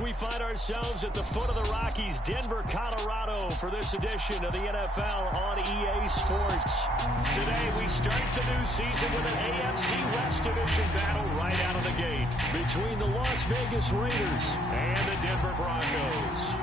We find ourselves at the foot of the Rockies, Denver, Colorado, for this edition of the NFL on EA Sports. Today, we start the new season with an AFC West Division battle right out of the gate between the Las Vegas Raiders and the Denver Broncos.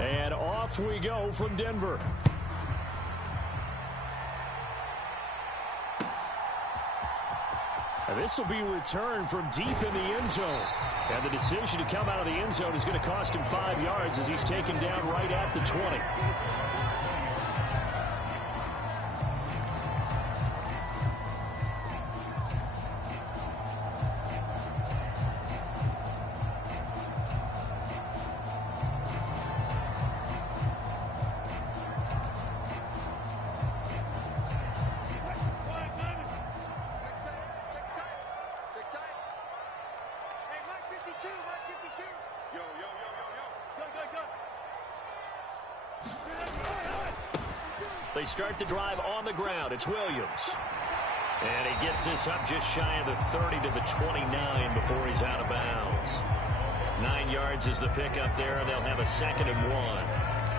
And off we go from Denver. And this will be returned from deep in the end zone. And the decision to come out of the end zone is going to cost him 5 yards as he's taken down right at the 20. They start the drive on the ground. It's Williams. And he gets this up just shy of the 30 to the 29 before he's out of bounds. 9 yards is the pickup there. They'll have a 2nd and 1.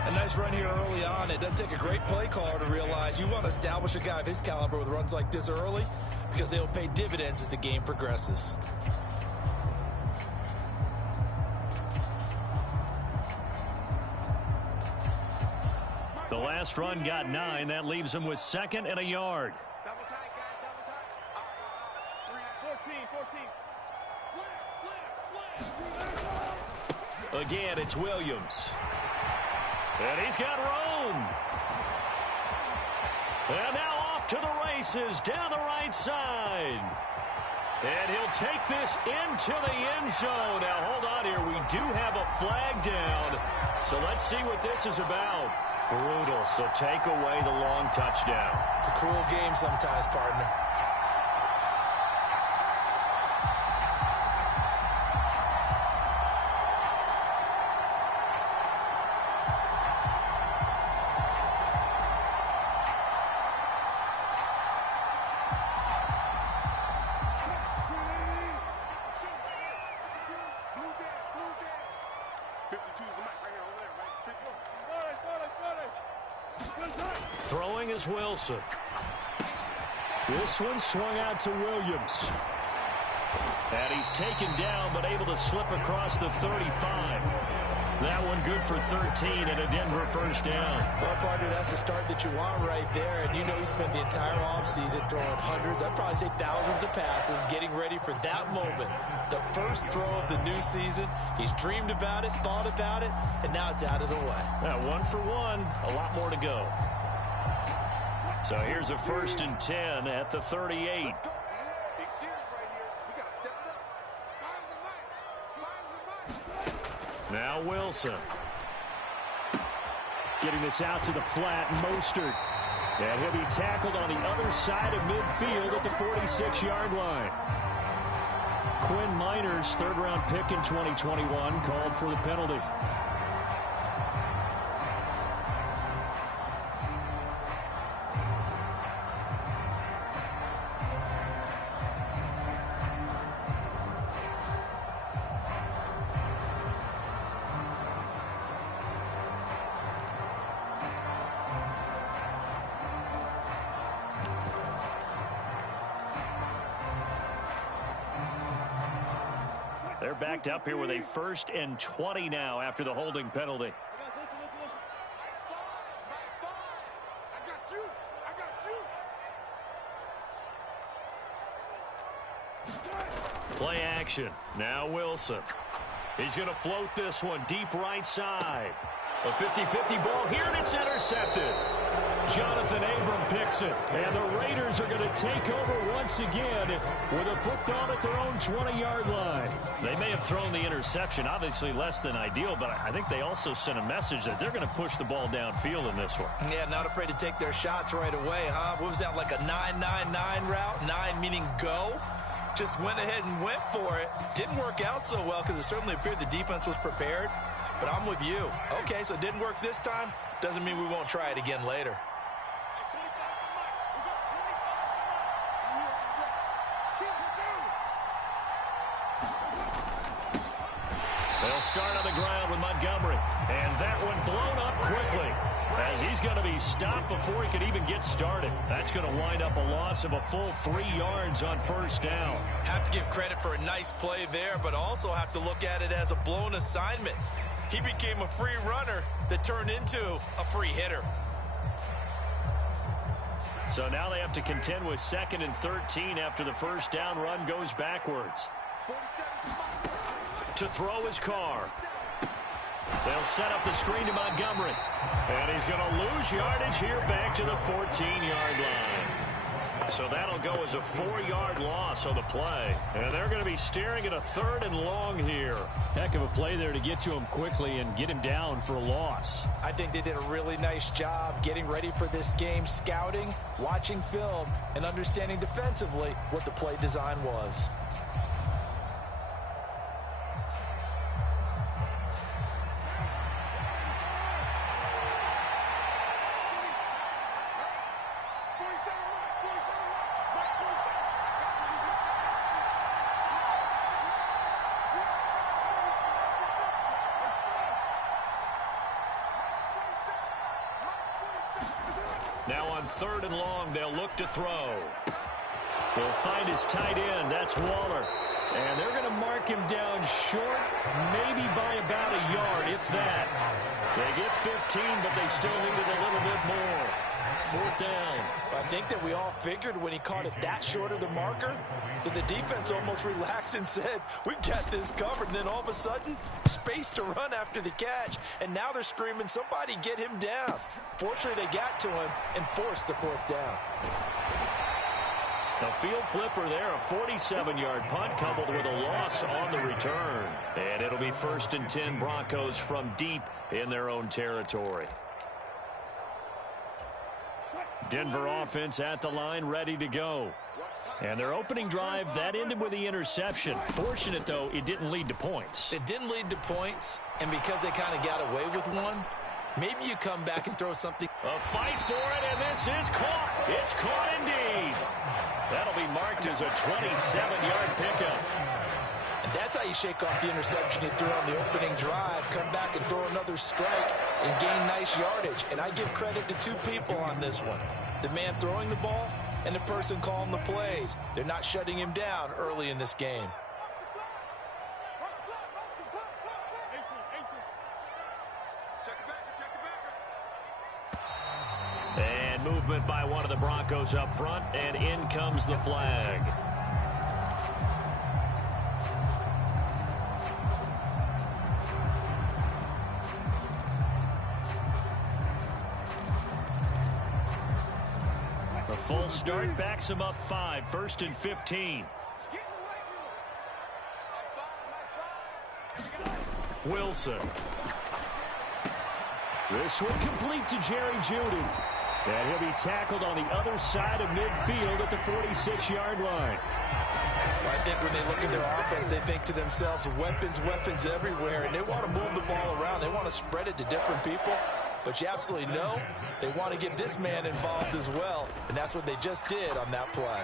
A nice run here early on. It doesn't take a great play caller to realize you want to establish a guy of his caliber with runs like this early because they'll pay dividends as the game progresses. The last run got 9. That leaves him with 2nd and a yard. Double tight, guys, double tight. 14. Again, it's Williams. And he's got room. And now off to the races down the right side. And he'll take this into the end zone. Now, hold on here. We do have a flag down. So let's see what this is about. Brutal, so take away the long touchdown. It's a cruel game sometimes, partner. Throwing is Wilson. This one swung out to Williams. And he's taken down, but able to slip across the 35. That one good for 13 and a Denver first down. Well, partner, that's the start that you want right there. And you know he spent the entire offseason throwing hundreds, I'd probably say thousands of passes, getting ready for that moment. The first throw of the new season. He's dreamed about it, thought about it, and now it's out of the way. Now, 1 for 1, a lot more to go. So here's a 1st and 10 at the 38. Now Wilson. Getting this out to the flat, Mostert. And he'll be tackled on the other side of midfield at the 46-yard line. Quinn Miners, 3rd-round pick in 2021, called for the penalty. They're backed up here with a 1st and 20 now after the holding penalty. Play action. Now Wilson. He's going to float this one deep right side. A 50-50 ball here, and it's intercepted. Jonathan Abram picks it. And the Raiders are going to take over once again with a football at their own 20-yard line. They may have thrown the interception, obviously less than ideal, but I think they also sent a message that they're going to push the ball downfield in this one. Yeah, not afraid to take their shots right away, huh? What was that, like a 9-9-9 route? 9 meaning go? Just went ahead and went for it. Didn't work out so well because it certainly appeared the defense was prepared. But I'm with you. Okay, so it didn't work this time. Doesn't mean we won't try it again later. They'll start on the ground with Montgomery. And that one blown up quickly as he's going to be stopped before he could even get started. That's going to wind up a loss of a full 3 yards on first down. Have to give credit for a nice play there, but also have to look at it as a blown assignment. He became a free runner that turned into a free hitter. So now they have to contend with 2nd and 13 after the first down run goes backwards. To throw his Carr. They'll set up the screen to Montgomery. And he's going to lose yardage here back to the 14-yard line. So that'll go as a 4-yard loss on the play. And they're going to be staring at a 3rd and long here. Heck of a play there to get to him quickly and get him down for a loss. I think they did a really nice job getting ready for this game, scouting, watching film, and understanding defensively what the play design was. Now on 3rd and long, they'll look to throw. He'll find his tight end. That's Waller. And they're going to mark him down short, maybe by about a yard, if that. They get 15, but they still needed a little bit more. 4th down. I think that we all figured when he caught it that short of the marker that the defense almost relaxed and said, we've got this covered. And then all of a sudden, space to run after the catch. And now they're screaming, somebody get him down. Fortunately, they got to him and forced the 4th down. A field flipper there, a 47-yard punt coupled with a loss on the return. And it'll be 1st and 10 Broncos from deep in their own territory. Denver offense at the line, ready to go. And their opening drive, that ended with the interception. Fortunate, though, it didn't lead to points. It didn't lead to points, and because they kind of got away with one, maybe you come back and throw something. A fight for it, and this is caught. It's caught indeed. That'll be marked as a 27-yard pickup. And that's how you shake off the interception you threw on the opening drive, come back and throw another strike and gain nice yardage. And I give credit to 2 people on this one. The man throwing the ball and the person calling the plays. They're not shutting him down early in this game. And movement by one of the Broncos up front, and in comes the flag. A full start backs him up 5, 1st and 15. Wilson. This one complete to Jerry Jeudy. And he'll be tackled on the other side of midfield at the 46-yard line. I think when they look at their offense, they think to themselves, weapons everywhere, and they want to move the ball around. They want to spread it to different people. But you absolutely know they want to get this man involved as well, and that's what they just did on that play.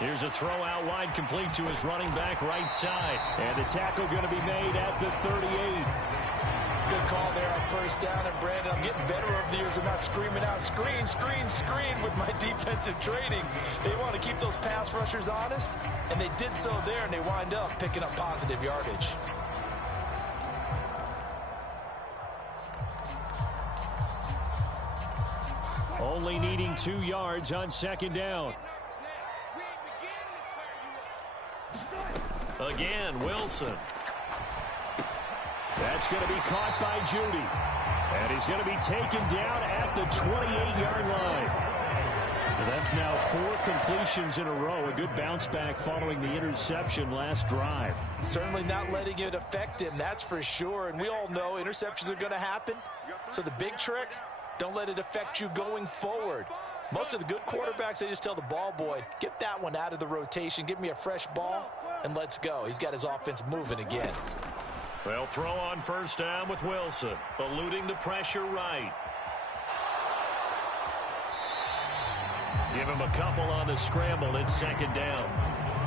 Here's a throw out wide, complete to his running back right side. And the tackle going to be made at the 38. Good call there on first down. And, Brandon, I'm getting better over the years of not screaming out, screen, screen, screen with my defensive training. They want to keep those pass rushers honest, and they did so there, and they wind up picking up positive yardage. Only needing 2 yards on 2nd down. Again, Wilson. That's going to be caught by Jeudy. And he's going to be taken down at the 28-yard line. That's now 4 completions in a row. A good bounce back following the interception last drive. Certainly not letting it affect him, that's for sure. And we all know interceptions are going to happen. So the big trick, don't let it affect you going forward. Most of the good quarterbacks, they just tell the ball boy, get that one out of the rotation, give me a fresh ball, and let's go. He's got his offense moving again. They'll throw on first down with Wilson, eluding the pressure right. Give him a couple on the scramble. It's second down.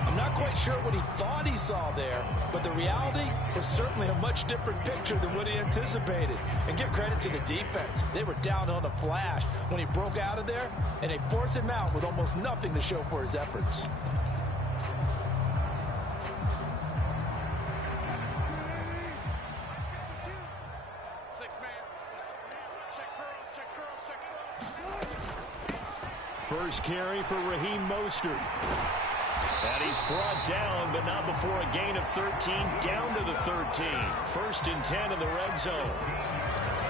I'm not quite sure what he thought he saw there, but the reality was certainly a much different picture than what he anticipated. And give credit to the defense. They were down on a flash when he broke out of there, and they forced him out with almost nothing to show for his efforts. First carry for Raheem Mostert. And he's brought down, but not before a gain of 13, down to the 13. First and 10 in the red zone.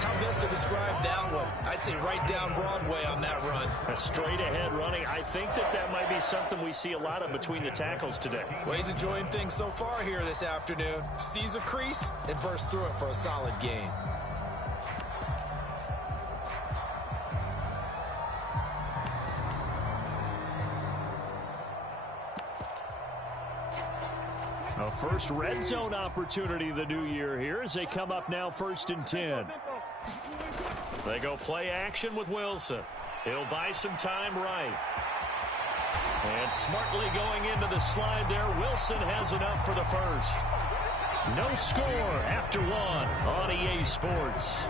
How best to describe that one? I'd say right down Broadway on that run. A straight-ahead running. I think that might be something we see a lot of between the tackles today. Well, he's enjoying things so far here this afternoon. Sees a crease and bursts through it for a solid gain. A first red zone opportunity of the new year here as they come up now first and 10. They go play action with Wilson. He'll buy some time right. And smartly going into the slide there, Wilson has enough for the first. No score after one on EA Sports.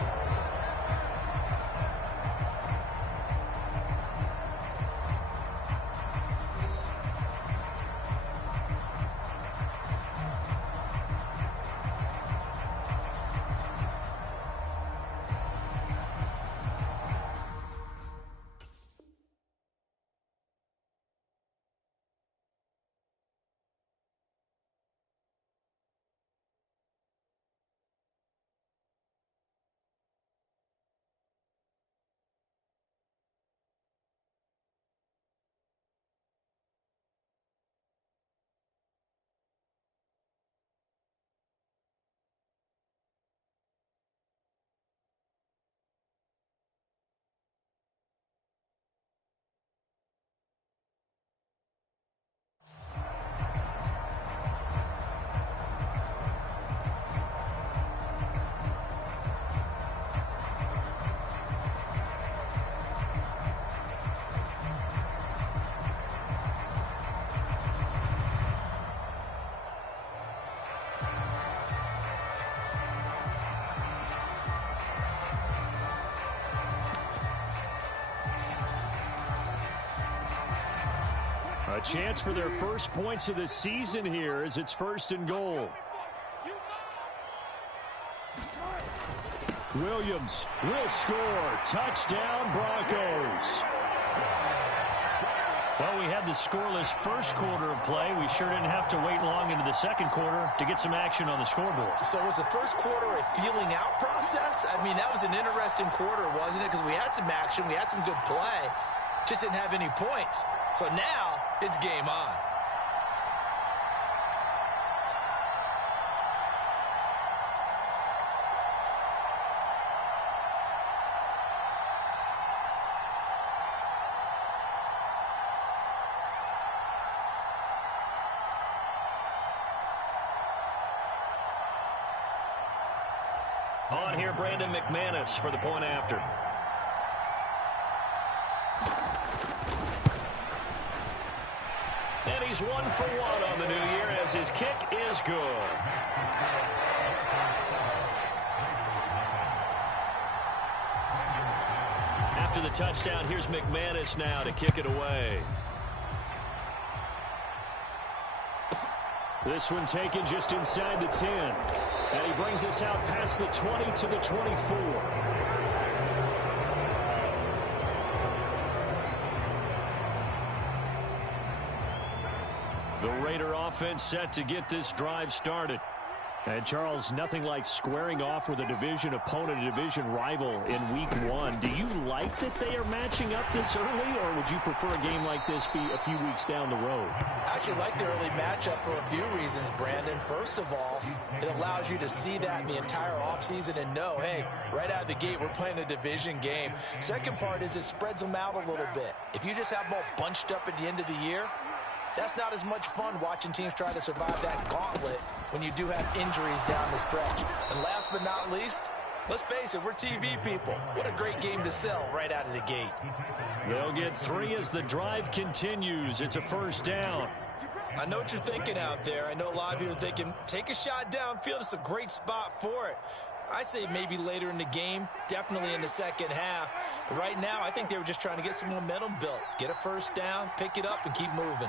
A chance for their first points of the season here as it's first and goal. Williams will score. Touchdown, Broncos. Well, we had the scoreless first quarter of play. We sure didn't have to wait long into the second quarter to get some action on the scoreboard. So was the first quarter a feeling out process? I mean, that was an interesting quarter, wasn't it? Because we had some action, we had some good play, just didn't have any points. So now it's game on. On here, Brandon McManus for the point after. And he's 1 for 1 on the new year as his kick is good. After the touchdown, here's McManus now to kick it away. This one taken just inside the 10. And he brings us out past the 20 to the 24. The Raider offense set to get this drive started. And, Charles, nothing like squaring off with a division opponent, a division rival in Week 1. Do you like that they are matching up this early, or would you prefer a game like this be a few weeks down the road? I actually like the early matchup for a few reasons, Brandon. First of all, it allows you to see that in the entire offseason and know, hey, right out of the gate, we're playing a division game. Second part is it spreads them out a little bit. If you just have them all bunched up at the end of the year, that's not as much fun watching teams try to survive that gauntlet when you do have injuries down the stretch. And last but not least, let's face it, we're TV people. What a great game to sell right out of the gate. They'll get 3 as the drive continues. It's a first down. I know what you're thinking out there. I know a lot of you are thinking, take a shot downfield. It's a great spot for it. I'd say maybe later in the game, definitely in the second half. But right now, I think they were just trying to get some momentum built. Get a first down, pick it up, and keep moving.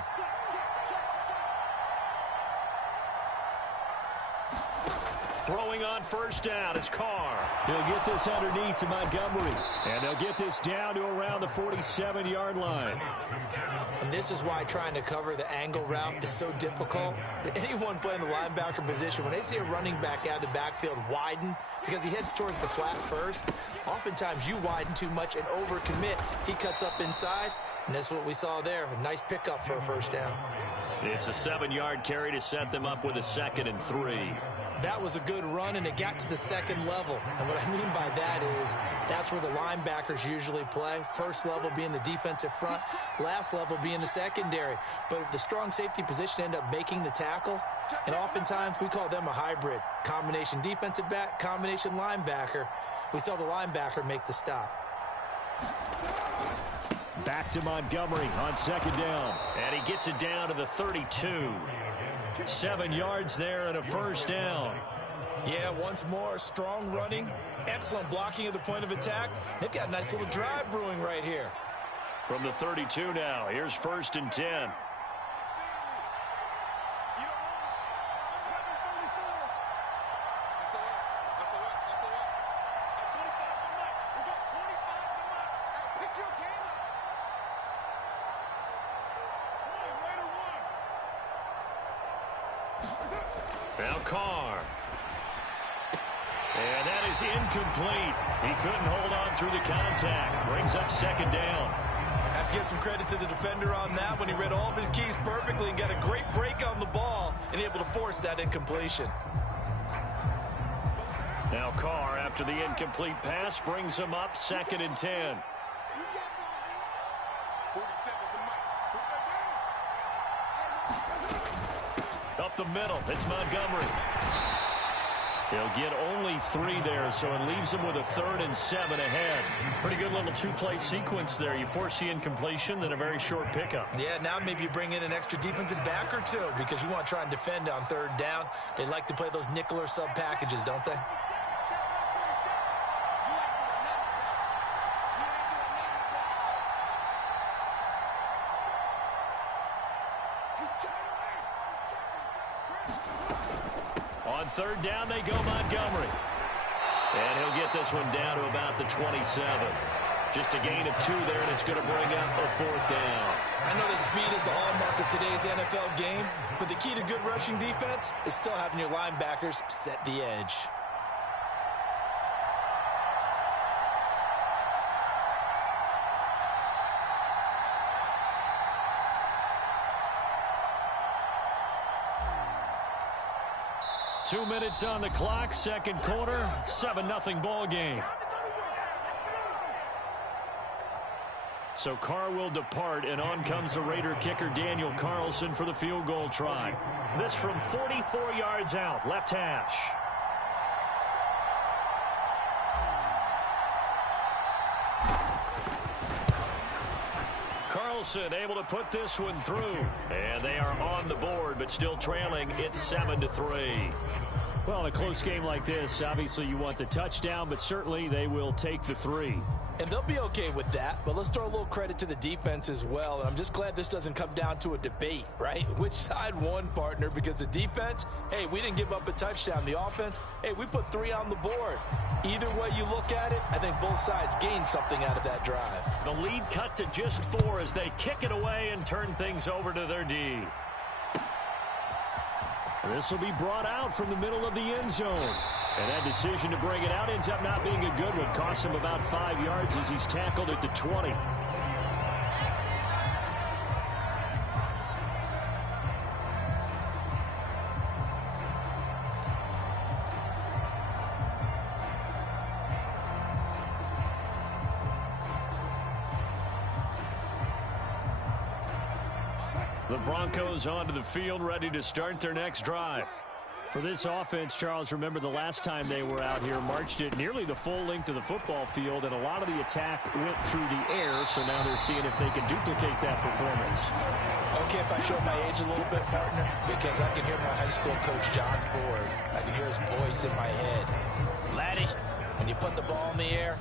Throwing on first down is Carr. He'll get this underneath to Montgomery. And they'll get this down to around the 47-yard line. And this is why trying to cover the angle route is so difficult. Anyone playing the linebacker position, when they see a running back out of the backfield widen because he heads towards the flat first, oftentimes you widen too much and overcommit. He cuts up inside, and that's what we saw there. A nice pickup for a first down. It's a 7-yard carry to set them up with a 2nd and 3. That was a good run, and it got to the second level. And what I mean by that is that's where the linebackers usually play. First level being the defensive front, last level being the secondary. But the strong safety position ended up making the tackle, and oftentimes we call them a hybrid. Combination defensive back, combination linebacker. We saw the linebacker make the stop. Back to Montgomery on 2nd down. And he gets it down to the 32. 7 yards there and a first down. Yeah, once more, strong running, excellent blocking at the point of attack. They've got a nice little drive brewing right here. From the 32 now, here's 1st and 10. Now Carr. And that is incomplete. He couldn't hold on through the contact. Brings up 2nd down. I have to give some credit to the defender on that when he read all of his keys perfectly and got a great break on the ball and able to force that incompletion. Now Carr, after the incomplete pass, brings him up 2nd and 10. Up the middle, it's Montgomery. He'll get only 3 there, so it leaves him with a 3rd and 7 ahead. Pretty good little 2-play sequence there. You force the incompletion, then a very short pickup. Yeah, now maybe you bring in an extra defensive back or two because you want to try and defend on 3rd down. They like to play those nickel or sub packages, don't they? On 3rd down, they go Montgomery. And he'll get this one down to about the 27. Just a gain of 2 there, and it's going to bring up a 4th down. I know the speed is the hallmark of today's NFL game, but the key to good rushing defense is still having your linebackers set the edge. Two minutes on the clock, 2nd quarter, 7-0 ball game. So Carr will depart, and on comes the Raider kicker Daniel Carlson for the field goal try. This from 44 yards out, left hash. Carlson able to put this one through. And they are on the board, but still trailing. It's 7-3. Well, in a close game like this, obviously you want the touchdown, but certainly they will take the 3. And they'll be okay with that, but let's throw a little credit to the defense as well. And I'm just glad this doesn't come down to a debate, right? Which side won, partner? Because the defense, hey, we didn't give up a touchdown. The offense, hey, we put 3 on the board. Either way you look at it, I think both sides gained something out of that drive. The lead cut to just 4 as they kick it away and turn things over to their D. This will be brought out from the middle of the end zone. And that decision to bring it out ends up not being a good one. Costs him about 5 yards as he's tackled at the 20. The Broncos onto the field, ready to start their next drive. For this offense, Charles, remember the last time they were out here, marched it nearly the full length of the football field, and a lot of the attack went through the air, so now they're seeing if they can duplicate that performance. Okay, if I show my age a little bit, partner, because I can hear my high school coach, John Ford. I can hear his voice in my head. Laddie, when you put the ball in the air,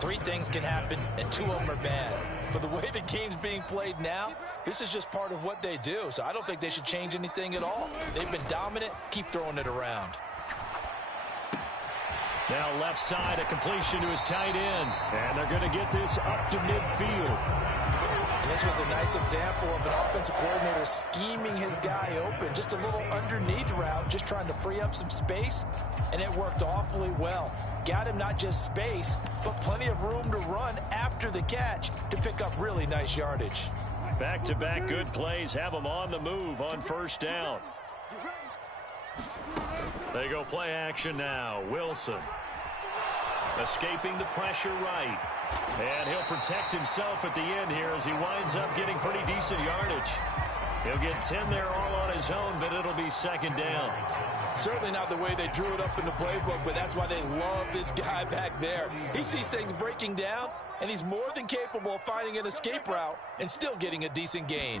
3 things can happen, and 2 of them are bad. But the way the game's being played now, this is just part of what they do, so I don't think they should change anything at all. They've been dominant. Keep throwing it around. Now left side, a completion to his tight end, and they're going to get this up to midfield. And this was a nice example of an offensive coordinator scheming his guy open. Just a little underneath route, just trying to free up some space, and it worked awfully well. Got him not just space, but plenty of room to run after the catch to pick up really nice yardage. Back-to-back good plays have them on the move on first down. They go play action now. Wilson escaping the pressure right. And he'll protect himself at the end here as he winds up getting pretty decent yardage. He'll get 10 there all on his own, but it'll be second down. Certainly not the way they drew it up in the playbook, but that's why they love this guy back there. He sees things breaking down, and he's more than capable of finding an escape route and still getting a decent gain.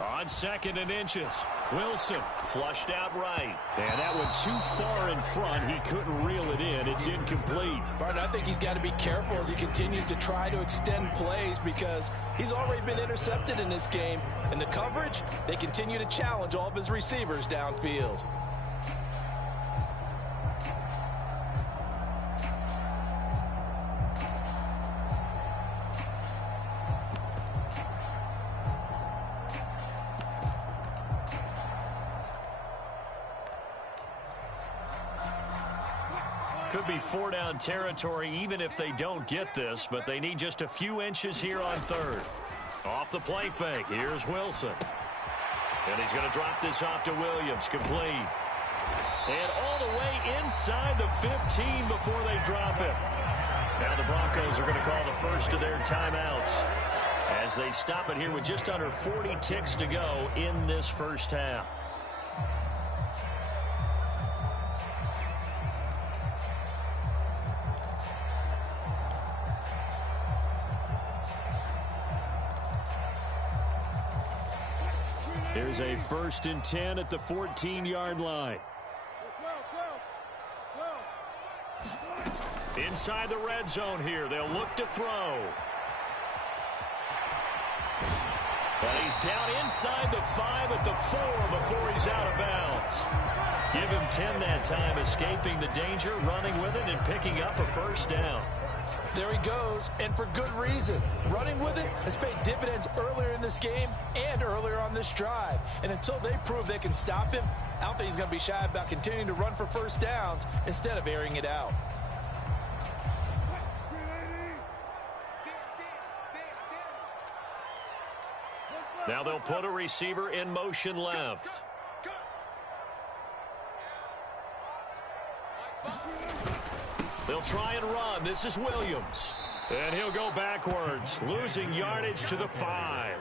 On 2nd and inches, Wilson flushed out right. And that went too far in front. He couldn't reel it in. It's incomplete. But I think he's got to be careful as he continues to try to extend plays because he's already been intercepted in this game. And the coverage, they continue to challenge all of his receivers downfield. Could be 4-down territory even if they don't get this, but they need just a few inches here on 3rd. Off the play fake, here's Wilson. And he's going to drop this off to Williams, complete. And all the way inside the 15 before they drop it. Now the Broncos are going to call the first of their timeouts as they stop it here with just under 40 ticks to go in this first half. Here's a 1st and 10 at the 14-yard line. Inside the red zone here. They'll look to throw. But he's down inside the 5 at the 4 before he's out of bounds. Give him 10 that time, escaping the danger, running with it, and picking up a first down. There he goes, and for good reason. Running with it has paid dividends earlier in this game and earlier on this drive. And until they prove they can stop him, I don't think he's going to be shy about continuing to run for first downs instead of airing it out. Now they'll put a receiver in motion left. They'll try and run. This is Williams. And he'll go backwards, losing yardage to the 5.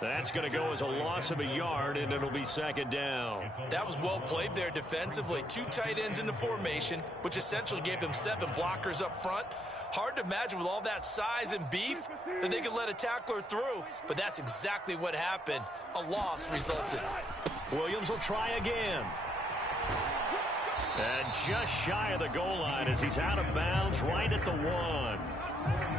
That's going to go as a loss of a yard, and it'll be second down. That was well played there defensively. 2 tight ends in the formation, which essentially gave them 7 blockers up front. Hard to imagine with all that size and beef that they could let a tackler through, but that's exactly what happened. A loss resulted. Williams will try again. And just shy of the goal line as he's out of bounds right at the 1.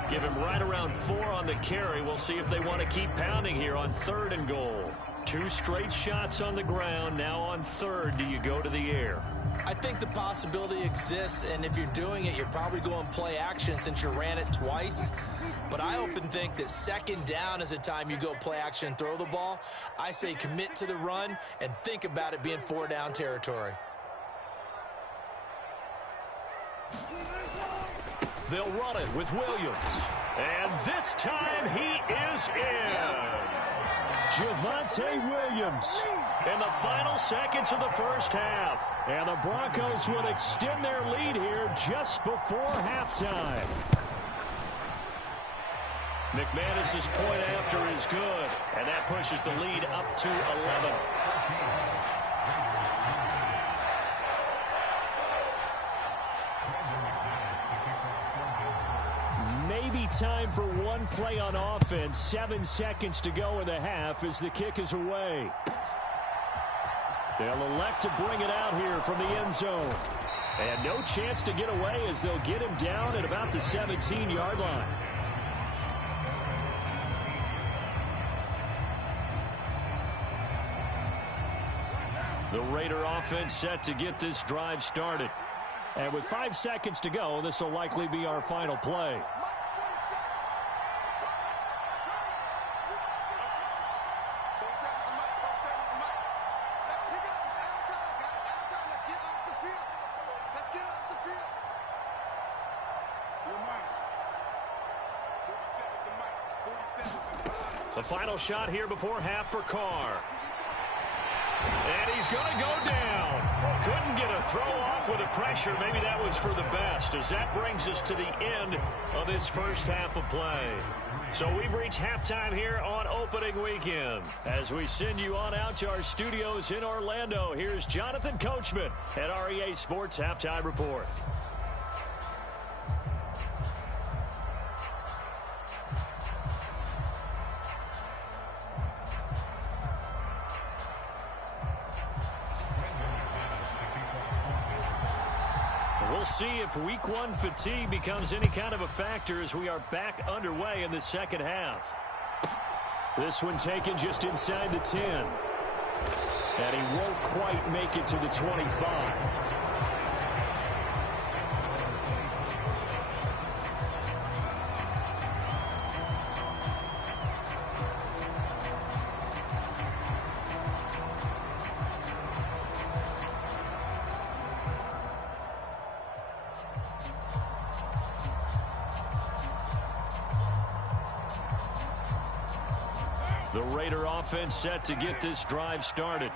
Give him right around 4 on the carry. We'll see if they want to keep pounding here on 3rd and goal. 2 straight shots on the ground. Now on 3rd, do you go to the air? I think the possibility exists, and if you're doing it, you're probably going play action since you ran it twice. But I often think that second down is a time you go play action and throw the ball. I say commit to the run and think about it being 4-down territory. They'll run it with Williams. And this time he is in. Yes. Javonte Williams in the final seconds of the first half. And the Broncos would extend their lead here just before halftime. McManus's point after is good. And that pushes the lead up to 11. Maybe time for one play on offense. 7 seconds to go in the half as the kick is away. They'll elect to bring it out here from the end zone. And no chance to get away as they'll get him down at about the 17-yard line. The Raider offense set to get this drive started. And with 5 seconds to go, this will likely be our final play. The final shot here before half for Carr. And he's going to go down. Couldn't get a throw off with the pressure. Maybe that was for the best, as that brings us to the end of this first half of play. So we've reached halftime here on opening weekend. As we send you on out to our studios in Orlando, here's Jonathan Coachman at REA Sports Halftime Report. We'll see if week one fatigue becomes any kind of a factor as we are back underway in the second half. This one taken just inside the 10. And he won't quite make it to the 25. The Raider offense set to get this drive started.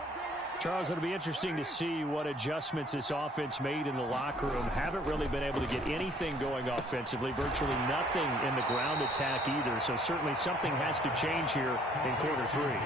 Charles, it'll be interesting to see what adjustments this offense made in the locker room. Haven't really been able to get anything going offensively, virtually nothing in the ground attack either. So certainly something has to change here in quarter three.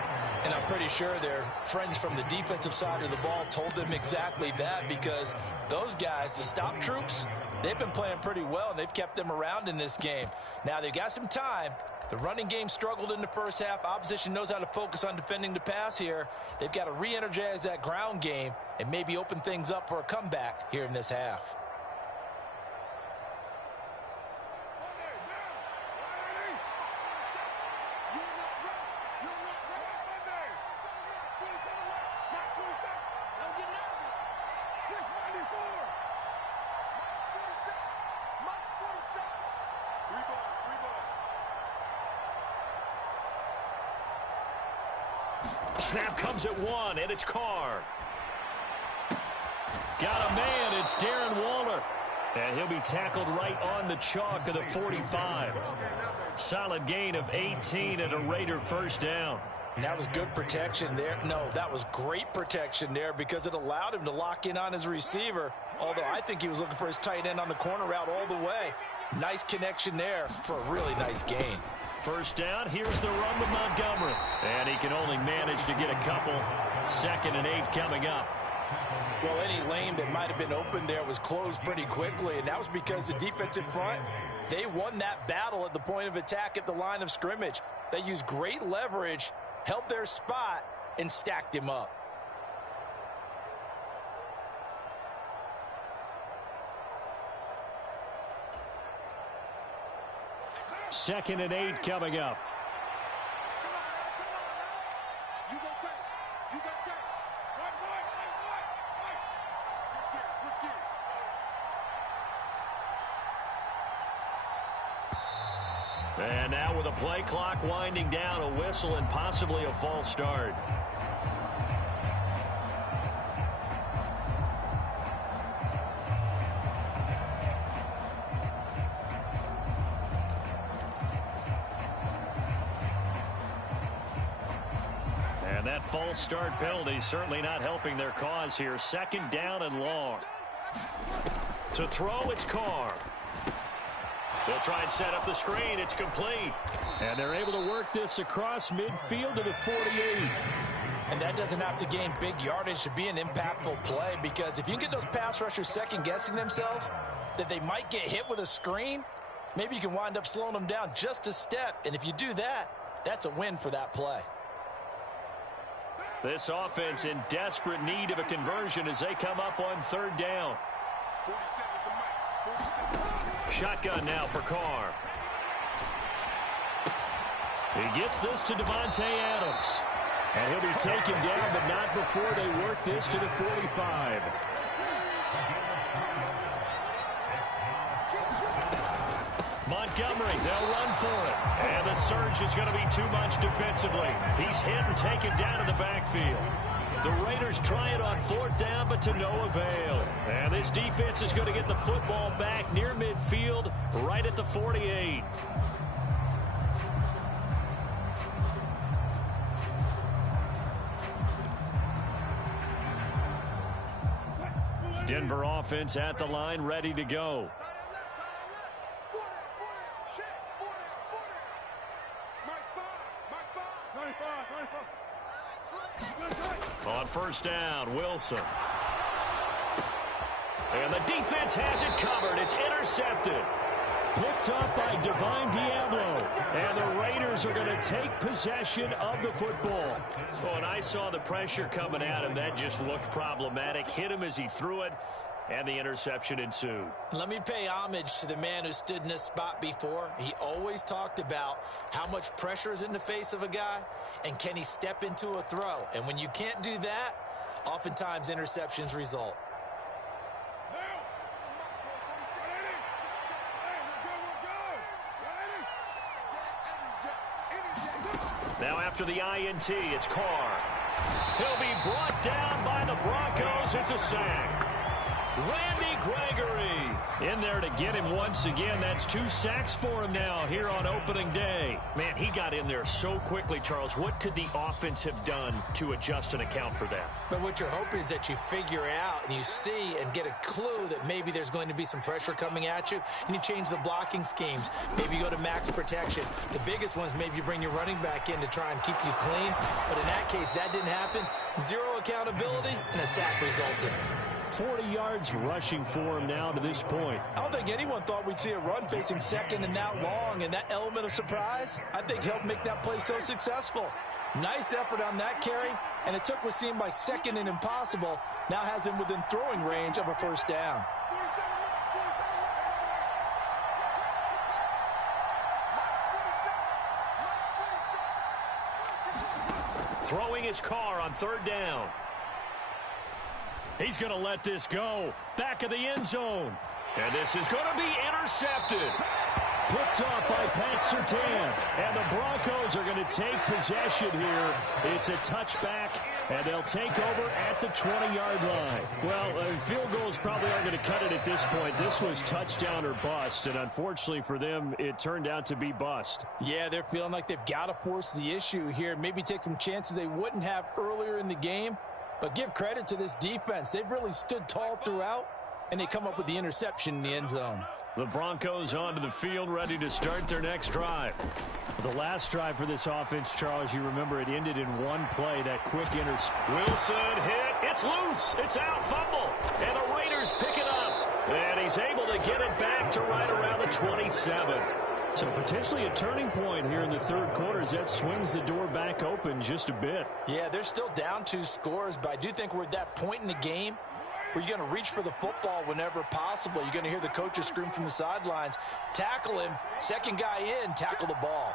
And I'm pretty sure their friends from the defensive side of the ball told them exactly that, because those guys, the stop troops, they've been playing pretty well, and they've kept them around in this game. Now, they've got some time. The running game struggled in the first half. Opposition knows how to focus on defending the pass here. They've got to re-energize that ground game and maybe open things up for a comeback here in this half. Snap comes at one, and it's Carr. Got a man, it's Darren Waller. And he'll be tackled right on the chalk of the 45. Solid gain of 18 and a Raider first down. And that was good protection there. No, that was great protection there because it allowed him to lock in on his receiver. Although I think he was looking for his tight end on the corner route all the way. Nice connection there for a really nice gain. First down, here's the run with Montgomery. And he can only manage to get a couple. 2nd and 8 coming up. Well, any lane that might have been open there was closed pretty quickly, and that was because the defensive front, they won that battle at the point of attack at the line of scrimmage. They used great leverage, held their spot, and stacked him up. Second and 8 coming up. And now with a play clock winding down, a whistle and possibly a false start. And that false start penalty certainly not helping their cause here. Second down and long. To throw, it's Carr. They'll try and set up the screen. It's complete. And they're able to work this across midfield to the 48. And that doesn't have to gain big yardage to be an impactful play, because if you can get those pass rushers second-guessing themselves that they might get hit with a screen, maybe you can wind up slowing them down just a step. And if you do that, that's a win for that play. This offense in desperate need of a conversion as they come up on third down. Shotgun now for Carr. He gets this to Davante Adams. And he'll be taken down, but not before they work this to the 45. Montgomery, they'll run for it. And the surge is going to be too much defensively. He's hit and taken down in the backfield. The Raiders try it on fourth down, but to no avail. And this defense is going to get the football back near midfield, right at the 48. Denver offense at the line, ready to go. On first down, Wilson. And the defense has it covered. It's intercepted. Picked up by Divine Diablo. And the Raiders are going to take possession of the football. Oh, and I saw the pressure coming at him. That just looked problematic. Hit him as he threw it, and the interception ensued. Let me pay homage to the man who stood in this spot before. He always talked about how much pressure is in the face of a guy, and can he step into a throw. And when you can't do that, oftentimes interceptions result. Now after the INT, it's Carr. He'll be brought down by the Broncos. It's a sack. Randy Gregory in there to get him once again. That's 2 sacks for him now here on opening day. Man, he got in there so quickly, Charles. What could the offense have done to adjust and account for that? But what you're hoping is that you figure out and you see and get a clue that maybe there's going to be some pressure coming at you, and you change the blocking schemes. Maybe you go to max protection. The biggest one is maybe you bring your running back in to try and keep you clean. But in that case, that didn't happen. Zero accountability, and a sack resulted. 40 yards rushing for him now to this point. I don't think anyone thought we'd see a run facing second and that long, and that element of surprise, I think, helped make that play so successful. Nice effort on that carry, and it took what seemed like second and impossible, now has him within throwing range of a first down. Throwing his Carr on third down. He's going to let this go. Back of the end zone. And this is going to be intercepted. Picked off by Pat Surtain. And the Broncos are going to take possession here. It's a touchback, and they'll take over at the 20-yard line. Well, field goals probably aren't going to cut it at this point. This was touchdown or bust, and unfortunately for them, it turned out to be bust. Yeah, they're feeling like they've got to force the issue here. Maybe take some chances they wouldn't have earlier in the game. But give credit to this defense. They've really stood tall throughout, and they come up with the interception in the end zone. The Broncos onto the field, ready to start their next drive. The last drive for this offense, Charles, you remember it ended in one play, that quick interception. Wilson hit. It's loose. It's out. Fumble. And the Raiders pick it up. And he's able to get it back to right around the 27. So potentially a turning point here in the third quarter as that swings the door back open just a bit. Yeah, they're still down 2 scores, but I do think we're at that point in the game where you're going to reach for the football whenever possible. You're going to hear the coaches scream from the sidelines, tackle him, second guy in, tackle the ball.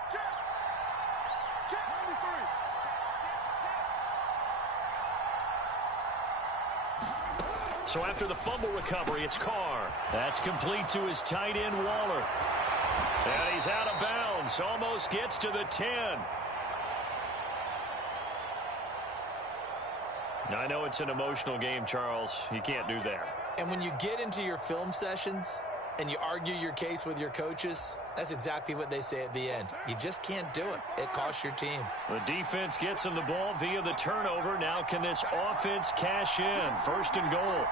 So after the fumble recovery, it's Carr. That's complete to his tight end, Waller. And he's out of bounds. Almost gets to the 10. Now, I know it's an emotional game, Charles. You can't do that. And when you get into your film sessions and you argue your case with your coaches, that's exactly what they say at the end. You just can't do it. It costs your team. The defense gets him the ball via the turnover. Now can this offense cash in? First and goal.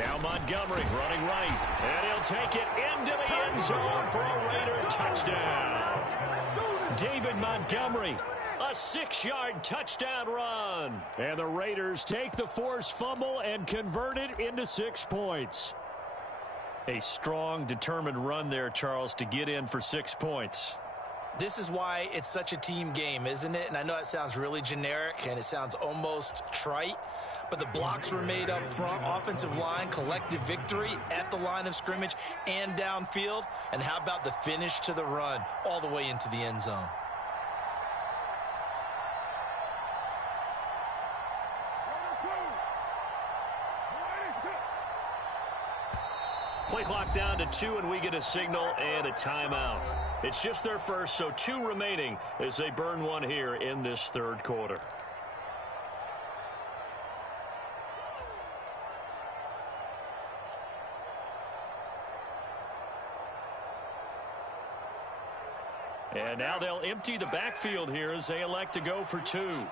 Now Montgomery running right. And he'll take it into the end zone for a Raider touchdown. David Montgomery. A 6-yard touchdown run. And the Raiders take the forced fumble and convert it into 6 points. A strong, determined run there, Charles, to get in for 6 points. This is why it's such a team game, isn't it? And I know it sounds really generic and it sounds almost trite, but the blocks were made up front, offensive line, collective victory at the line of scrimmage and downfield. And how about the finish to the run all the way into the end zone? Play clock down to 2, and we get a signal and a timeout. It's just their first, so 2 remaining as they burn one here in this third quarter. And now they'll empty the backfield here as they elect to go for 2.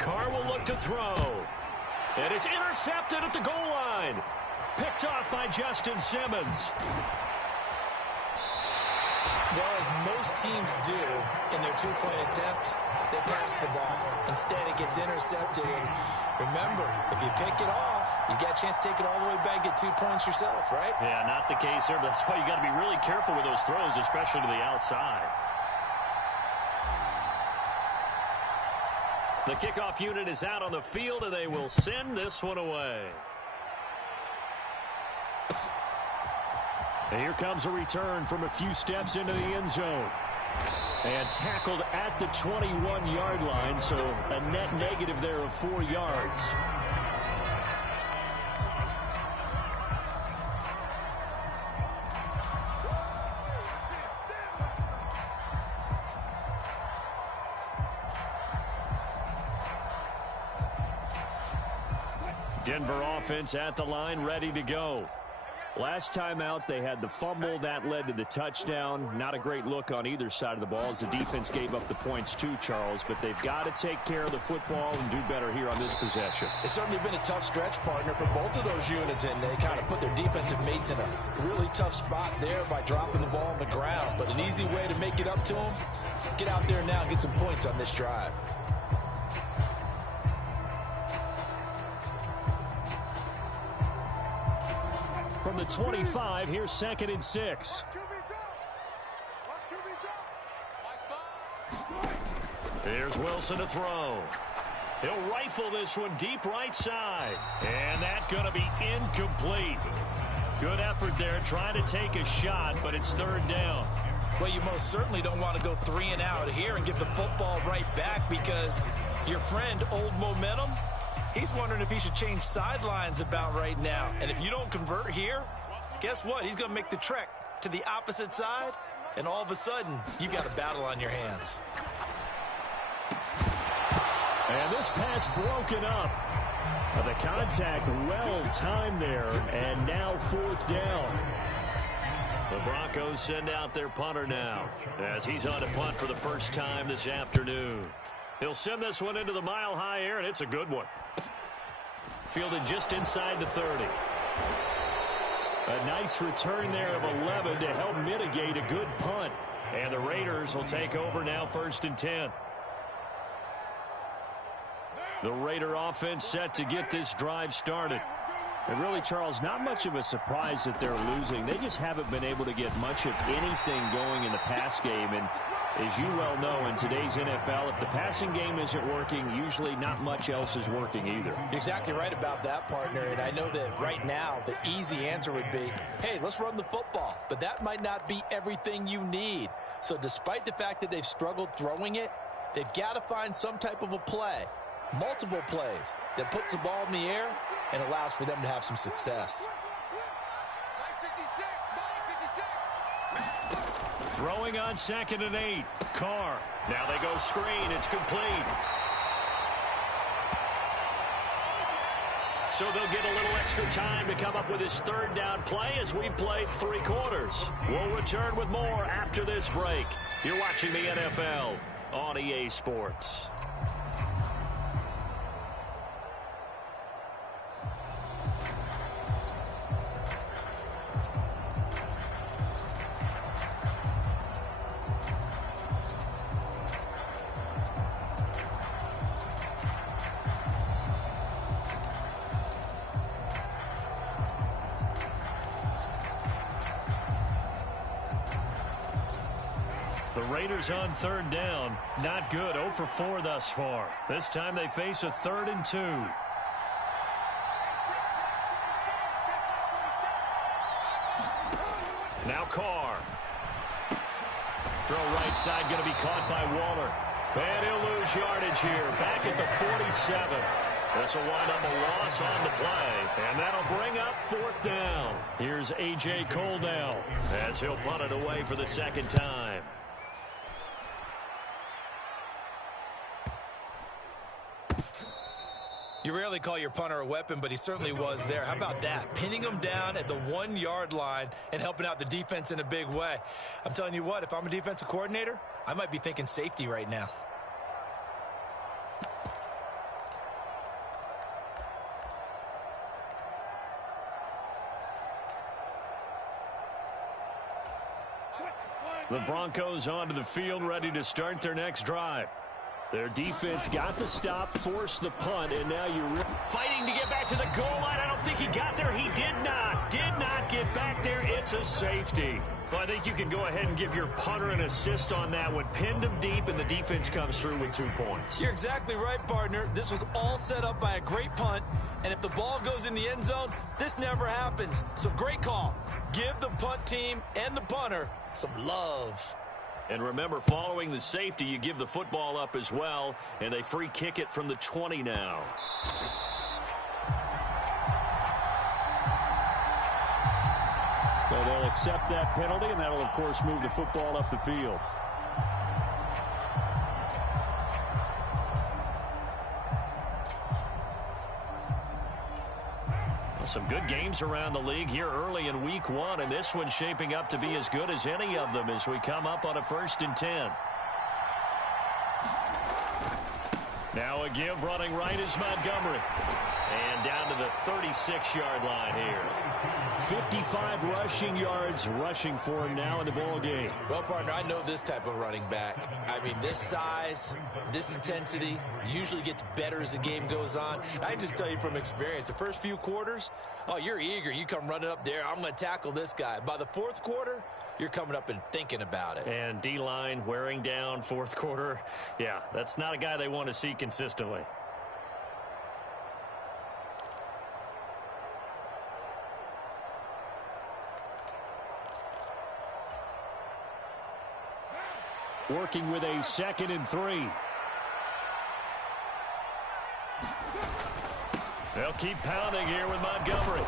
Carr will look to throw. And it's intercepted at the goal line. Picked off by Justin Simmons. Well, as most teams do in their 2-point attempt, they pass the ball. Instead, it gets intercepted. And remember, if you pick it off, you got a chance to take it all the way back, get 2 points yourself, right? Yeah, not the case there. But that's why you got to be really careful with those throws, especially to the outside. The kickoff unit is out on the field, and they will send this one away. And here comes a return from a few steps into the end zone. And tackled at the 21-yard line, so a net negative there of 4 yards. Denver offense at the line, ready to go. Last time out, they had the fumble. That led to the touchdown. Not a great look on either side of the ball as the defense gave up the points too, Charles. But they've got to take care of the football and do better here on this possession. It's certainly been a tough stretch, partner, for both of those units, and they kind of put their defensive mates in a really tough spot there by dropping the ball on the ground. But an easy way to make it up to them, get out there now and get some points on this drive. From the 25, here's 2nd and 6. Here's Wilson to throw. He'll rifle this one deep right side. And that's going to be incomplete. Good effort there trying to take a shot, but it's 3rd down. Well, you most certainly don't want to go 3 and out here and get the football right back because your friend, Old Momentum, he's wondering if he should change sidelines about right now. And if you don't convert here, guess what? He's going to make the trek to the opposite side, and all of a sudden, you've got a battle on your hands. And this pass broken up. The contact well timed there, and now 4th down. The Broncos send out their punter now as he's on to punt for the first time this afternoon. He'll send this one into the mile-high air, and it's a good one. Fielded just inside the 30. A nice return there of 11 to help mitigate a good punt. And the Raiders will take over now 1st and 10. The Raider offense set to get this drive started. And really, Charles, not much of a surprise that they're losing. They just haven't been able to get much of anything going in the pass game. And as you well know, in today's NFL, if the passing game isn't working, usually not much else is working either. You're exactly right about that, partner. And I know that right now the easy answer would be, hey, let's run the football. But that might not be everything you need. So despite the fact that they've struggled throwing it, they've got to find some type of a play, multiple plays, that puts the ball in the air and allows for them to have some success. Throwing on 2nd and 8. Carr. Now they go screen. It's complete. So they'll get a little extra time to come up with his 3rd down play as we've played 3 quarters. We'll return with more after this break. You're watching the NFL on EA Sports. The Raiders on 3rd down. Not good. 0 for 4 thus far. This time they face a 3rd and 2. Now Carr. Throw right side going to be caught by Waller. And he'll lose yardage here. Back at the 47. This will wind up a loss on the play. And that'll bring up 4th down. Here's A.J. Cole now as he'll punt it away for the 2nd time. You rarely call your punter a weapon, but he certainly was there. How about that? Pinning him down at the 1-yard line and helping out the defense in a big way. I'm telling you what, if I'm a defensive coordinator, I might be thinking safety right now. The Broncos onto the field, ready to start their next drive. Their defense got the stop, forced the punt, and now you're fighting to get back to the goal line. I don't think he got there. He did not get back there. It's a safety. Well, I think you can go ahead and give your punter an assist on that one. Pinned him deep, and the defense comes through with 2 points. You're exactly right, partner. This was all set up by a great punt, and if the ball goes in the end zone, this never happens. So great call. Give the punt team and the punter some love. And remember, following the safety, you give the football up as well, and they free kick it from the 20 now. So they'll accept that penalty, and that'll, of course, move the football up the field. Some good games around the league here early in week 1, and this one's shaping up to be as good as any of them as we come up on a 1st and 10. Now a give running right is Montgomery. And down to the 36-yard line here. 55 rushing yards rushing for him now in the ball game. Well, partner, I know this type of running back. I mean, this size, this intensity usually gets better as the game goes on. I just tell you from experience, the first few quarters, oh, you're eager. You come running up there. I'm going to tackle this guy. By the 4th quarter, you're coming up and thinking about it. And D-line wearing down 4th quarter. Yeah, that's not a guy they want to see consistently. Working with a 2nd and 3. They'll keep pounding here with Montgomery.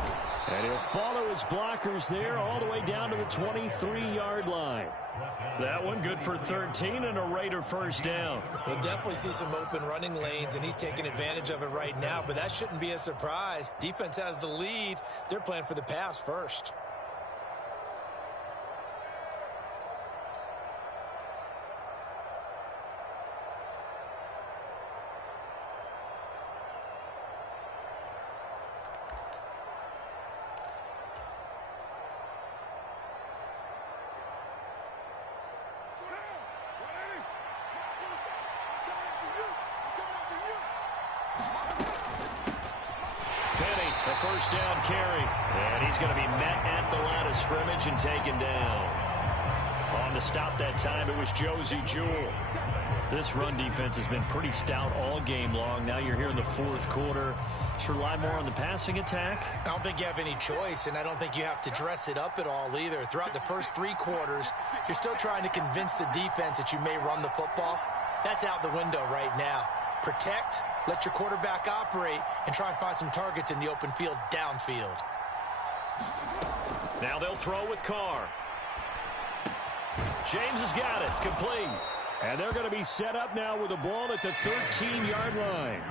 And he'll follow his blockers there all the way down to the 23-yard line. That one good for 13 and a Raider 1st down. We'll definitely see some open running lanes, and he's taking advantage of it right now, but that shouldn't be a surprise. Defense has the lead. They're playing for the pass first. first down carry. And he's going to be met at the line of scrimmage and taken down. On the stop that time, it was Josey Jewell. This run defense has been pretty stout all game long. Now you're here in the fourth quarter. Should rely more on the passing attack? I don't think you have any choice, and I don't think you have to dress it up at all either. Throughout the first 3 quarters, you're still trying to convince the defense that you may run the football. That's out the window right now. Protect, let your quarterback operate, and try and find some targets in the open field downfield. Now they'll throw with Carr. James has got it, complete. And they're going to be set up now with the ball at the 13-yard line.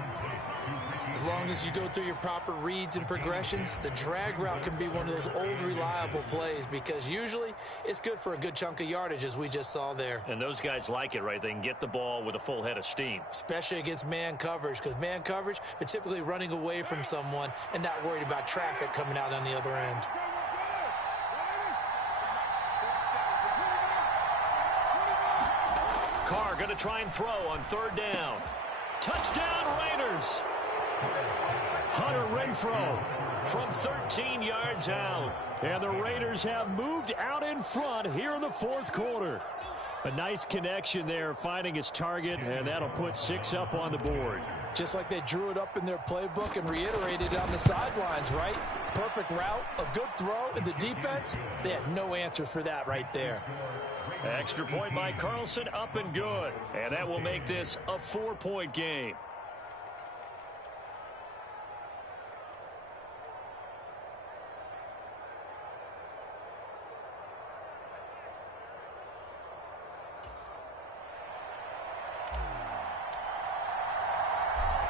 As long as you go through your proper reads and progressions, the drag route can be one of those old reliable plays because usually it's good for a good chunk of yardage, as we just saw there. And those guys like it, right? They can get the ball with a full head of steam. Especially against man coverage, because man coverage, they're typically running away from someone and not worried about traffic coming out on the other end. Carr going to try and throw on 3rd down. Touchdown Raiders! Hunter Renfrow from 13 yards out. And the Raiders have moved out in front here in the fourth quarter. A nice connection there, finding his target, and that'll put 6 up on the board. Just like they drew it up in their playbook and reiterated on the sidelines, right? Perfect route, a good throw, and the defense, they had no answer for that right there. Extra point by Carlson, up and good. And that will make this a 4-point game.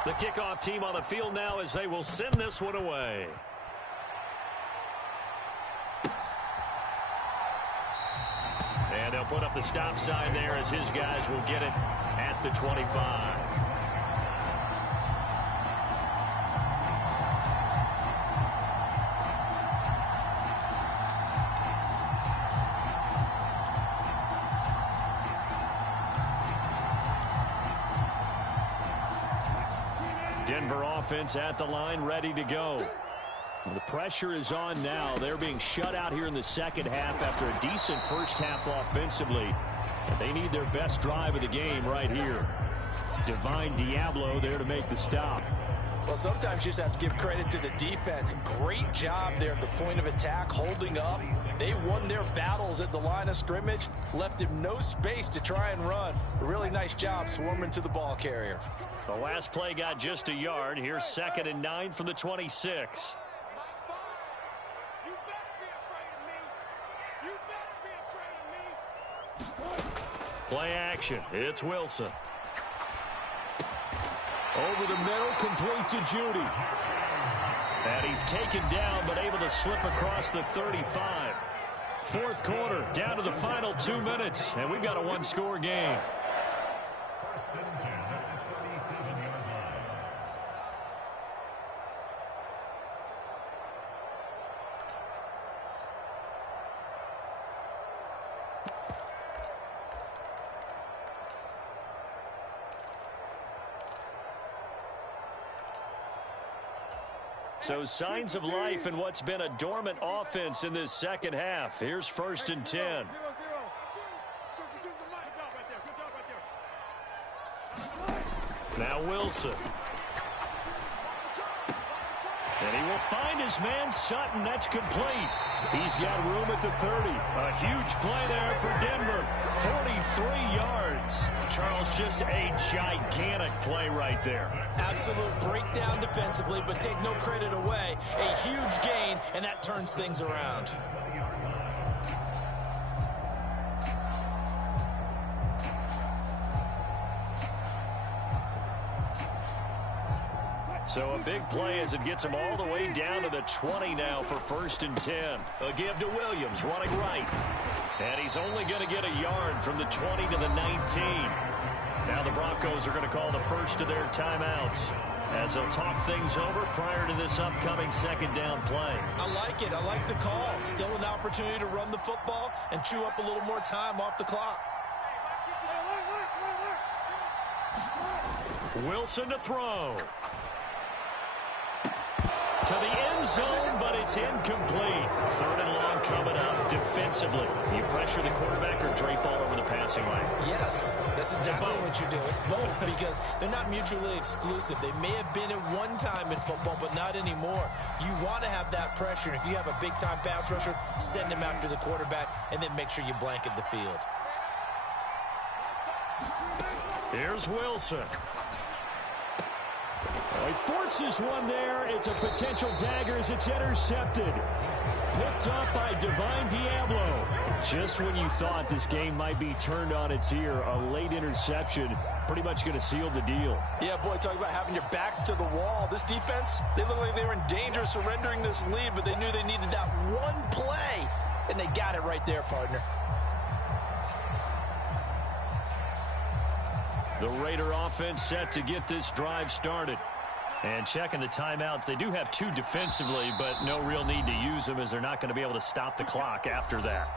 The kickoff team on the field now as they will send this one away. And they'll put up the stop sign there as his guys will get it at the 25. Denver offense at the line, ready to go. The pressure is on now. They're being shut out here in the second half after a decent first half offensively. But they need their best drive of the game right here. Divine Diablo there to make the stop. Well, sometimes you just have to give credit to the defense. Great job there at the point of attack, holding up. They won their battles at the line of scrimmage, left him no space to try and run. A really nice job swarming to the ball carrier. The last play got just a yard. Here's 2nd and 9 from the 26. Play action. It's Wilson. Over the middle, complete to Judy. And he's taken down, but able to slip across the 35. Fourth quarter, down to the final 2 minutes, and we've got a 1-score game. So signs of life in what's been a dormant offense in this second half. Here's 1st and 10. Now Wilson. And he will find his man Sutton. That's complete. He's got room at the 30. A huge play there for Denver. 43 yards. Charles, just a gigantic play right there. Absolute breakdown defensively, but take no credit away. A huge gain, and that turns things around. So a big play as it gets him all the way down to the 20 now for 1st and 10. A give to Williams, running right. And he's only going to get a yard from the 20 to the 19. Now the Broncos are going to call the first of their timeouts as they'll talk things over prior to this upcoming second down play. I like it. I like the call. Still an opportunity to run the football and chew up a little more time off the clock. Wilson to throw. To the end zone, but it's incomplete. Third and long coming up defensively. You pressure the quarterback or drape all over the passing lane? Yes, that's exactly what you do. It's both because they're not mutually exclusive. They may have been at one time in football, but not anymore. You want to have that pressure. If you have a big-time pass rusher, send him after the quarterback, and then make sure you blanket the field. Here's Wilson. He forces one there. It's a potential dagger as it's intercepted. Picked up by Divine Diablo. Just when you thought this game might be turned on its ear, a late interception pretty much going to seal the deal. Yeah, boy, talk about having your backs to the wall. This defense, they look like they were in danger of surrendering this lead, but they knew they needed that one play, and they got it right there, partner. The Raider offense set to get this drive started. And checking the timeouts, they do have 2 defensively, but no real need to use them as they're not going to be able to stop the clock after that.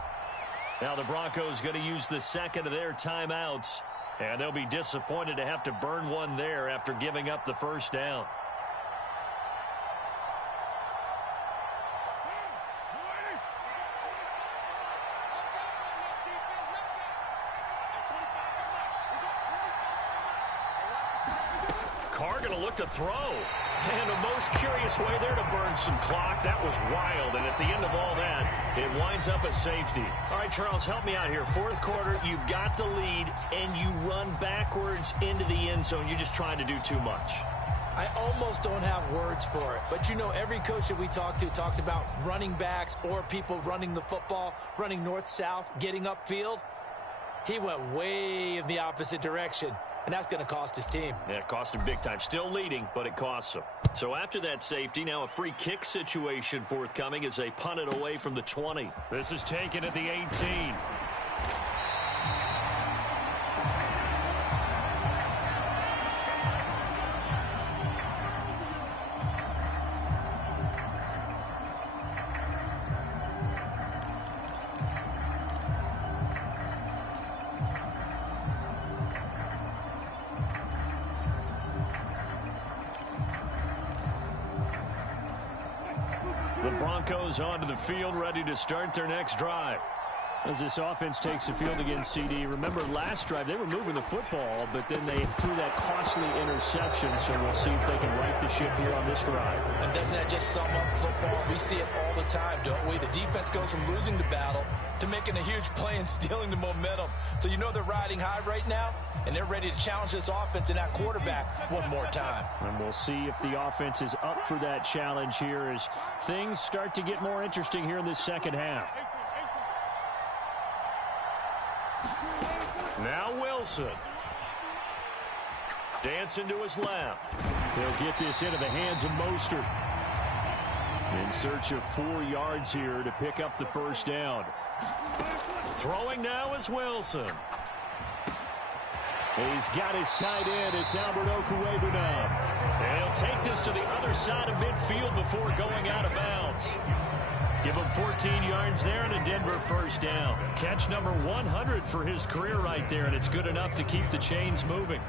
Now the Broncos going to use the second of their timeouts, and they'll be disappointed to have to burn one there after giving up the first down. Carr going to look to throw. And the most curious way there to burn some clock. That was wild. And at the end of all that, it winds up a safety. All right, Charles, help me out here. Fourth quarter, you've got the lead, and you run backwards into the end zone. You're just trying to do too much. I almost don't have words for it. But, you know, every coach that we talk to talks about running backs or people running the football, running north-south, getting upfield. He went way in the opposite direction. And that's going to cost his team. Yeah, it cost him big time. Still leading, but it costs him. So after that safety, now a free kick situation forthcoming as they punt it away from the 20. This is taken at the 18. The Broncos onto the field, ready to start their next drive. As this offense takes the field against CD, remember last drive they were moving the football, but then they threw that costly interception, so we'll see if they can right the ship here on this drive. And doesn't that just sum up football? We see it all the time, don't we? The defense goes from losing the battle to making a huge play and stealing the momentum. So you know they're riding high right now, and they're ready to challenge this offense and that quarterback one more time. And we'll see if the offense is up for that challenge here as things start to get more interesting here in this second half. Now Wilson. Dancing to his left. They'll get this into the hands of Mostert. In search of 4 yards here to pick up the first down. Throwing now is Wilson. He's got his tight end. It's Albert Okwuegbunam. And he'll take this to the other side of midfield before going out of bounds. Give him 14 yards there and a Denver first down. Catch number 100 for his career right there, and it's good enough to keep the chains moving.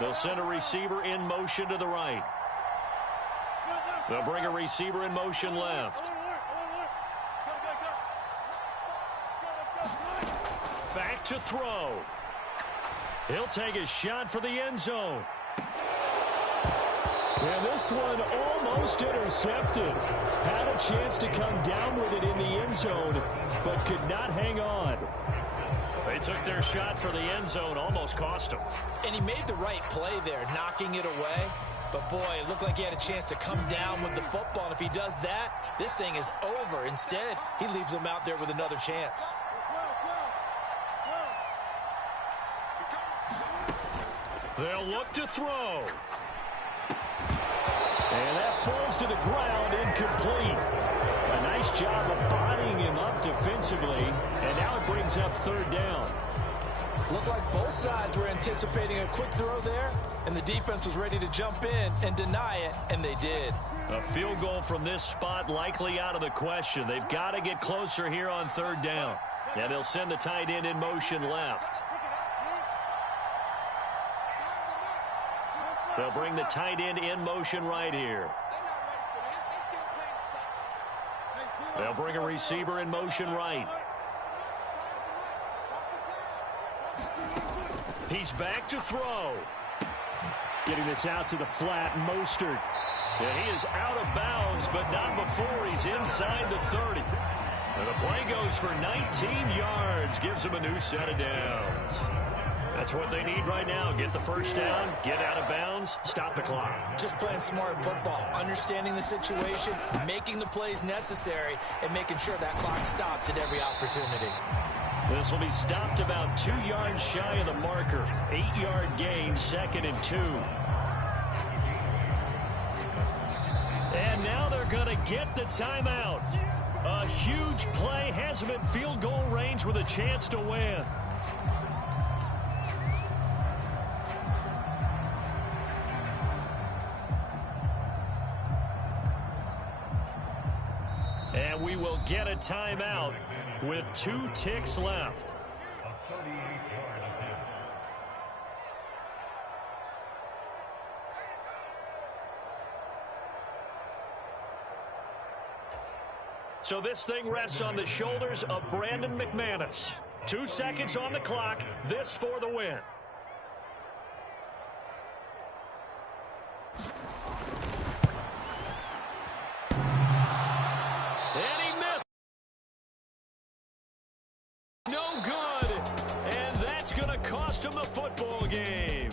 They'll send a receiver in motion to the right. They'll bring a receiver in motion left. Back to throw. He'll take a shot for the end zone. And this one almost intercepted. Had a chance to come down with it in the end zone, but could not hang on. They took their shot for the end zone, almost cost him. And he made the right play there, knocking it away. But, boy, it looked like he had a chance to come down with the football. And if he does that, this thing is over. Instead, he leaves him out there with another chance. They'll look to throw. And that falls to the ground, incomplete. A nice job of bodying him up defensively, and now it brings up third down. Looked like both sides were anticipating a quick throw there, and the defense was ready to jump in and deny it, and they did. A field goal from this spot likely out of the question. They've got to get closer here on third down. And they'll send the tight end in motion left. They'll bring the tight end in motion right here. They'll bring a receiver in motion right. He's back to throw. Getting this out to the flat, Mostert. And he is out of bounds, but not before he's inside the 30. And the play goes for 19 yards, gives him a new set of downs. That's what they need right now. Get the first down, get out of bounds, stop the clock. Just playing smart football, understanding the situation, making the plays necessary, and making sure that clock stops at every opportunity. This will be stopped about 2 yards shy of the marker. 8-yard gain, 2nd and 2. And now they're going to get the timeout. A huge play has them in field goal range with a chance to win. And we will get a timeout with 2 ticks left. So this thing rests on the shoulders of Brandon McManus. 2 seconds on the clock. This for the win. And he missed. No good. And that's going to cost him the football game.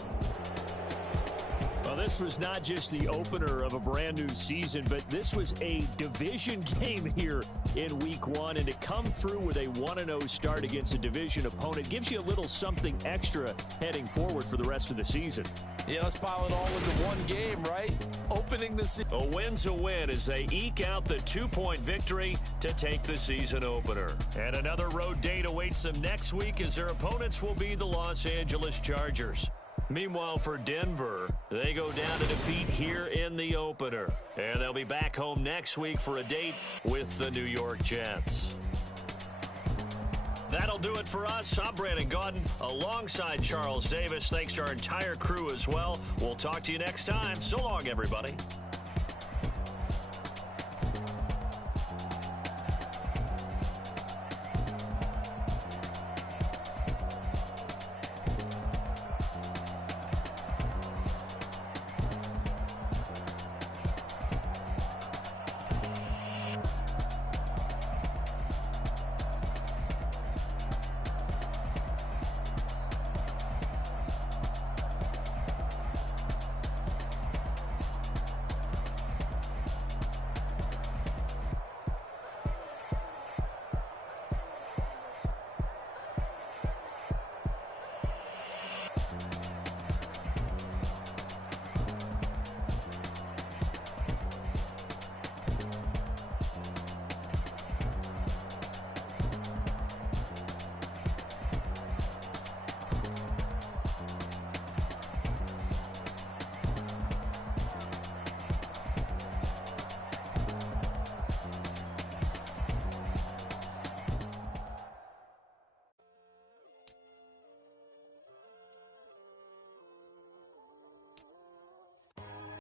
Well, this was not just the opener of a brand new season, but this was a division game here in week 1. And to come through with a 1-0 start against a division opponent gives you a little something extra heading forward for the rest of the season. Yeah, let's pile it all into one game, right? Opening the season. A win's a win as they eke out the 2-point victory to take the season opener. And another road date awaits them next week as their opponents will be the Los Angeles Chargers. Meanwhile, for Denver, they go down to defeat here in the opener. And they'll be back home next week for a date with the New York Jets. That'll do it for us. I'm Brandon Gaudin alongside Charles Davis. Thanks to our entire crew as well. We'll talk to you next time. So long, everybody.